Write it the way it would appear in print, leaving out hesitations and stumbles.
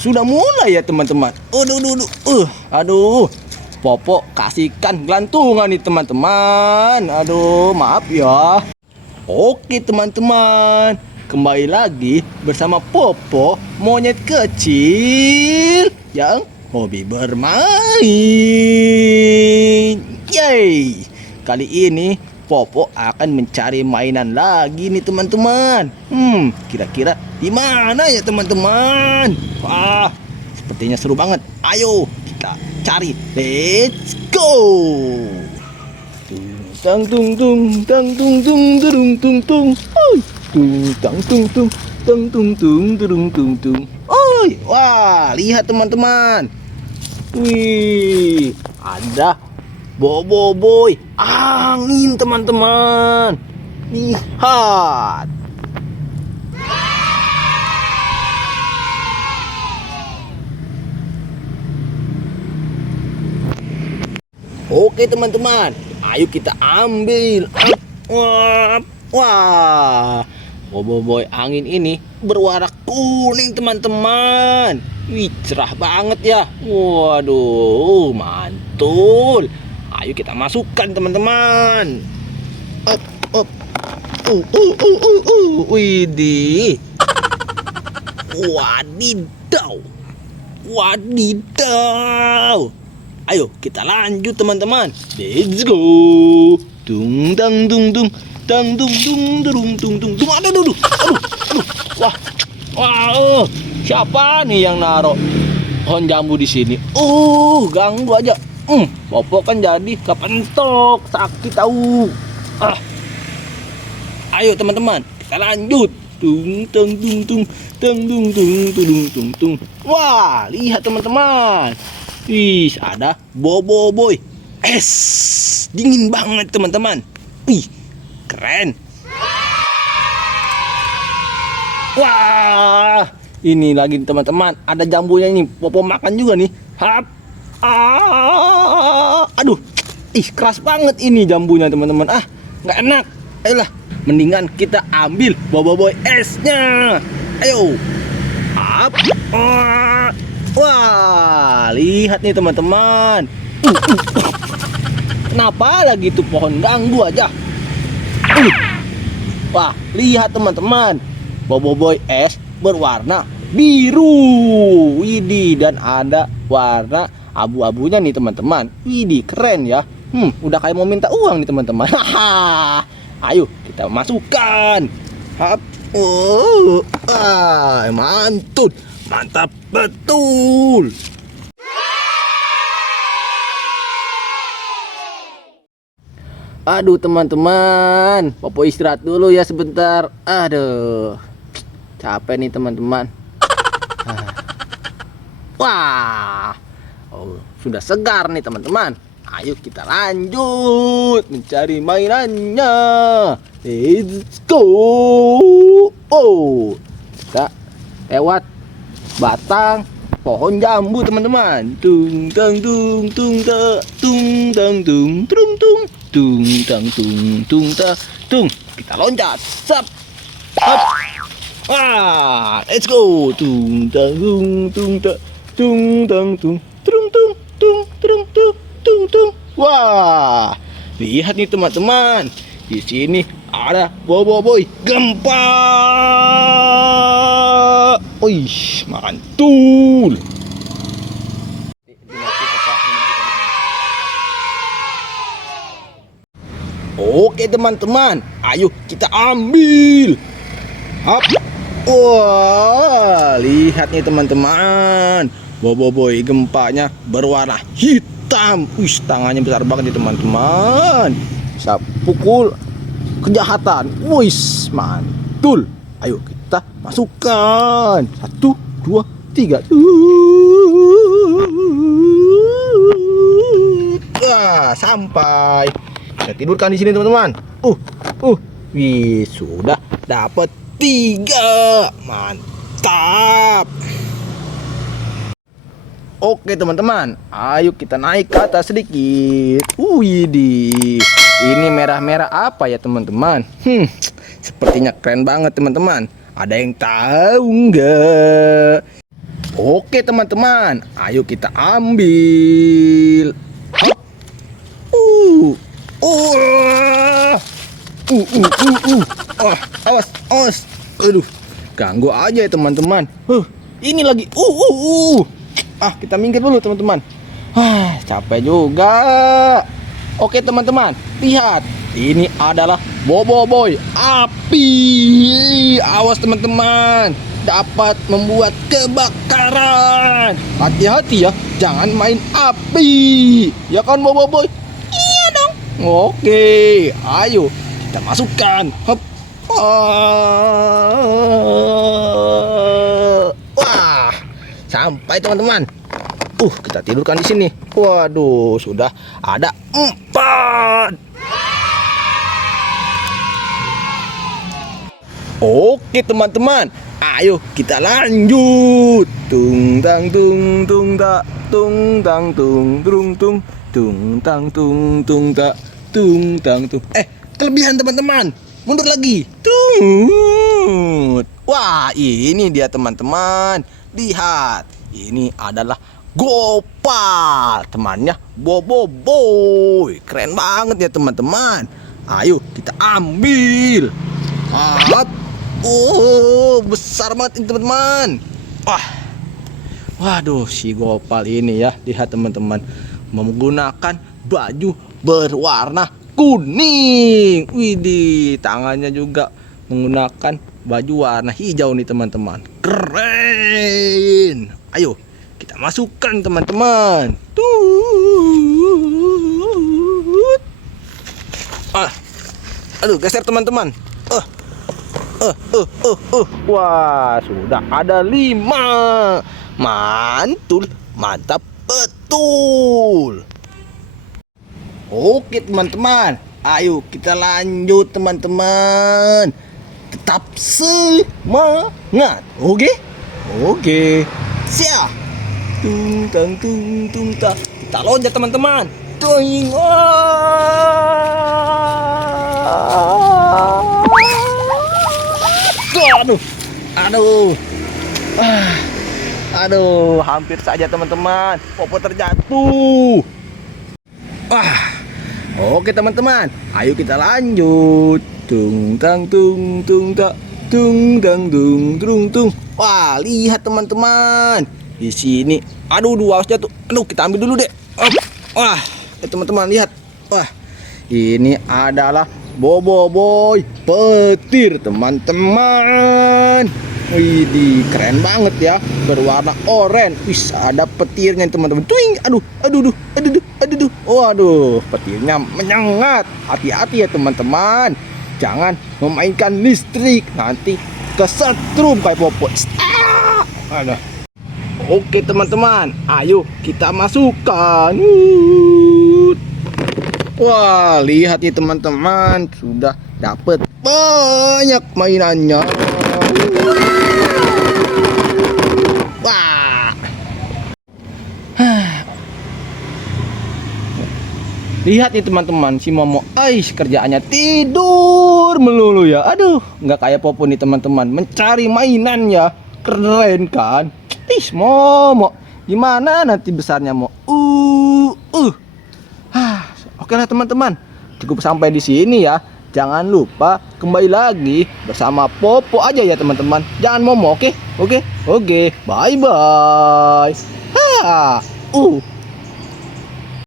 Sudah mulai ya teman-teman. Aduh. Popo kasihkan gelantungan nih teman-teman. Aduh, maaf ya. Oke teman-teman, kembali lagi bersama Popo, monyet kecil yang hobi bermain. Yeay. Kali ini Popo akan mencari mainan lagi nih teman-teman. Kira-kira di mana ya teman-teman? Wah, sepertinya seru banget. Ayo kita cari. Let's go. Tung tung tung tung tung tung tung tung tung. Tung tung tung tung tung tung tung tung tung tung. Wah, lihat teman-teman. Wih, ada boboiboy angin teman-teman. Lihat. Oke teman-teman, ayo kita ambil. Wah, boboiboy angin ini berwarna kuning teman-teman. Wih, cerah banget ya. Waduh, mantul. Ayo kita masukkan teman-teman. Widih. Wadidaw. Ayo kita lanjut teman-teman. Let's go. Tung tang tung tung tang tung tung tung tung tung tung. Aduh. Wah. Siapa nih yang naruh pohon jambu di sini? Ganggu aja. Popo kan jadi kepentok, sakit tahu. Ayo teman-teman, kita lanjut. Tung tung tung tung tung tung tung tung tung tung. Wah, lihat teman-teman. Wih, ada boboiboy es. Dingin banget teman-teman. Wih, keren. Wah, ini lagi teman-teman, ada jambunya nih. Popo makan juga nih. Aduh, keras banget ini jambunya teman-teman. Nggak enak. Ayolah, mendingan kita ambil boboiboy esnya. Ayo. Wah, lihat nih teman-teman. Kenapa lagi tuh pohon ganggu aja? Wah, lihat teman-teman. Boboiboy es berwarna biru. Widih, dan ada warna abu-abunya nih teman-teman. Widih, keren ya. Udah kayak mau minta uang nih teman-teman. Ayo kita masukkan. Mantul. Mantap betul. Aduh teman-teman, Popo istirahat dulu ya sebentar. Aduh, capek nih teman-teman. Wah, sudah segar nih teman-teman. Ayo kita lanjut mencari mainannya. Let's go. Kita lewat batang pohon jambu teman-teman. Tung tang tung tung ta tung tang tung tung tung tung tang tung tung ta tung. Kita loncat. Sap. Let's go. Tung tang tung ta tung tang tung tung tung tung tung tung tung tung. Wah, lihat nih teman-teman. Di sini ada boboiboy gempa. Wih, mantul. Oke teman-teman, ayo kita ambil. Wah, lihat nih teman-teman. Boboiboy gempanya berwarna hitam. Wih, tangannya besar banget nih teman-teman. Bisa pukul kejahatan. Wih, mantul. Ayo kita masukkan. 1, 2, 3. Sampai. Kita tidurkan di sini teman-teman. Wih, sudah dapat 3. Mantap. Oke teman-teman, ayo kita naik ke atas sedikit. Widih, ini merah-merah apa ya teman-teman? Sepertinya keren banget teman-teman. Ada yang tahu nggak? Oke teman-teman, ayo kita ambil. Hop. Uh. Uh. Awas, awas. Aduh, ganggu aja ya teman-teman. Ini lagi. Kita minggir dulu teman-teman. Capek juga. Oke teman-teman, lihat. Ini adalah Boboiboy api. Awas teman-teman, dapat membuat kebakaran. Hati-hati ya, jangan main api. Ya kan Boboiboy? Iya dong. Oke, ayo kita masukkan. Hop. Wah, sampai teman-teman. Kita tidurkan di sini. Waduh, sudah ada 4. Oke teman-teman, ayo kita lanjut. Tung tang tung tung tak, tung tang tung tung tung, tung tang tung tung tak, tung tang tung. Kelebihan teman-teman, mundur lagi. Tung. Wah, ini dia teman-teman. Lihat, ini adalah Gopal, temannya Boboiboy. Keren banget ya teman-teman. Ayo kita ambil. Besar banget ini teman-teman. Waduh, si Gopal ini ya, lihat teman-teman, menggunakan baju berwarna kuning. Widih, tangannya juga menggunakan baju warna hijau nih teman-teman. Keren. Ayo kita masukkan teman-teman. Aduh, geser teman-teman. Wah, sudah ada 5. Mantul, mantap betul. Oke teman-teman, ayo kita lanjut teman-teman. Tetap semangat. Oke. Siap. Tung tang tung tung tak. Kita loncat teman-teman. Toing. Aduh, hampir saja teman-teman, Popo terjatuh. Oke teman-teman, ayo kita lanjut. Tung tang tung tung tak, tung tang tung tung tung. Wah, lihat teman-teman, di sini. Aduh, 2 harus jatuh. Aduh, kita ambil dulu deh. Teman-teman lihat. Ini adalah Boboiboy petir teman-teman. Widih, keren banget ya, berwarna oranye. Wis, ada petirnya teman-teman. Tuing, aduh. Waduh, petirnya menyengat. Hati-hati ya teman-teman, jangan memainkan listrik, nanti kesetrum kayak Popo. Oke teman-teman, ayo kita masukkan. Wah, lihat nih teman-teman, sudah dapat banyak mainannya. Wah. Lihat nih teman-teman, si Momo kerjaannya tidur melulu ya. Aduh, nggak kayak Popo nih teman-teman, mencari mainan ya. Keren kan? Momo, gimana nanti besarnya Mo? Oke lah teman-teman, cukup sampai di sini ya. Jangan lupa kembali lagi bersama Popo aja ya teman-teman. Jangan Momo, oke? Oke. Bye bye.